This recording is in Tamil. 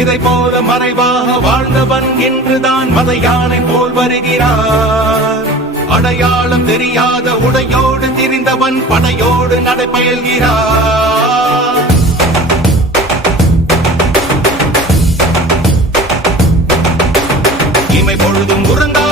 இதை போல மறைவாக வாழ்ந்தவன் இன்றுதான் மத யானை போல் வருகிறார். அடையாளம் தெரியாத உடையோடு திரிந்தவன் படையோடு நடைபயல்கிறார். இமை பொழுதும் உறங்கா